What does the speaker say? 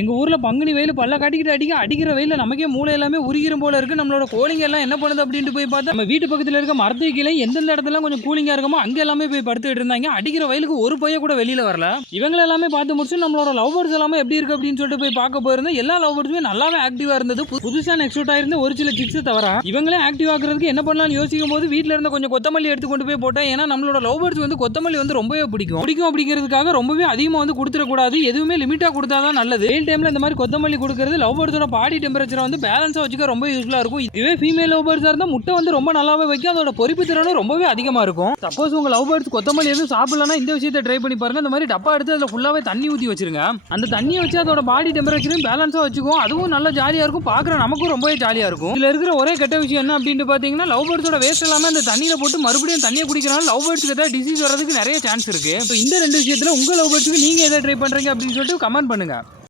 எங்க ஊர்ல பங்குனி வெயில் பல்ல காட்டிக்கிட்டு அடிக்கிற வெயில நமக்கே மூளை எல்லாமே உருகிரும் போல இருக்கு. நம்மளோட கோழிங்க எல்லாம் என்ன பண்ணுது அப்படின்ட்டு போய் பார்த்தா நம்ம வீட்டு பக்கத்துல இருக்க மரத்துக்கு கீழே எந்தெந்த இடத்துல கொஞ்சம் கூலிங்கா இருக்குமோ அங்க எல்லாமே போய் படுத்துட்டு இருந்தாங்க. அடிக்கிற வெயிலுக்கு ஒரு பைய கூட வெளியில வரல. இவங்க எல்லாமே பார்த்து முடிச்சு நம்மளோட லவ் பேர்ட்ஸ் எல்லாமே எப்படி இருக்கு அப்படின்னு சொல்லிட்டு போய் பார்க்க போயிருந்தோம். எல்லா லவ் பேர்ட்ஸுமே நல்லாவே ஆக்டிவா இருந்தது. புதுசா எக்ஸ்போர்ட் ஆயிருந்த ஒரு சில சிக்ஸ் தவிர இவங்களே ஆக்டிவ் ஆக்குறதுக்கு என்ன பண்ணலாம்னு யோசிக்கும் போது வீட்டுல இருந்த கொஞ்சம் கொத்தமல்லி எடுத்து கொண்டு போய் போட்டேன். ஏன்னா நம்மளோட லவ் பேர்ட்ஸ் வந்து கொத்தமல்லி வந்து ரொம்பவே பிடிக்கும் அப்படிங்கிறதுக்காக ரொம்பவே அதிகமா வந்து கொடுத்துடக்கூடாது. எதுவுமே லிமிட்டா கொடுத்தாதான் நல்லது. வெயில் டைம்ல இந்த மாதிரி கொத்தமல்லி கொடுக்கிறது லவ் பேர்ட்ஸோட பாடி டெம்பரேச்சரை வந்து பேலன்ஸா வச்சுக்க ரொம்ப யூஸ்ஃபுல்லா இருக்கும். இதுவே ஃபீமேல் லவ் பேர்ட்ஸா இருந்தா முட்டை வந்து ரொம்ப நல்லாவே வைக்கும். அதோட பொறிப்பு திறனும் ரொம்பவே அதிகமா இருக்கும். சப்போஸ் உங்க லவ் பேர்ட்ஸ் கொத்தமல்லி எதுவும் சாப்பிடலன்னா இந்த விஷயத்தை ட்ரை பண்ணி பாருங்க. இந்த மாதிரி டப்பா எடுத்து அதில் ஃபுல்லாவே தண்ணி ஊற்றி வச்சிருங்க. அந்த தண்ணியை வச்சு அதோட பாடி டெம்பரேச்சரையும் பேலன்ஸா வச்சுக்கும். அதுவும் நல்ல ஜாலியா இருக்கும். பார்க்குற நமக்கும் ரொம்பவே ஜாலியா இருக்கும். இதுல இருக்கிற ஒரே கெட்ட விஷயம் என்ன அப்படின்னு பாத்தீங்கன்னா லவ் பேர்ட்ஸோட வேஸ்ட் எல்லாமே அந்த தண்ணியில போட்டு மறுபடியும் தண்ணியை குடிக்கிறனால லவ் பேர்ட்ஸ்க்கு ஏதாவது டிசீஸ் வரதுக்கு நிறைய சான்ஸ் இருக்கு. இந்த ரெண்டு விஷயத்துல உங்க லவ் பேர்ட்ஸ்க்கு நீங்க எதை ட்ரை பண்றீங்க அப்படின்னு சொல்லிட்டு கமெண்ட் பண்ணுங்க.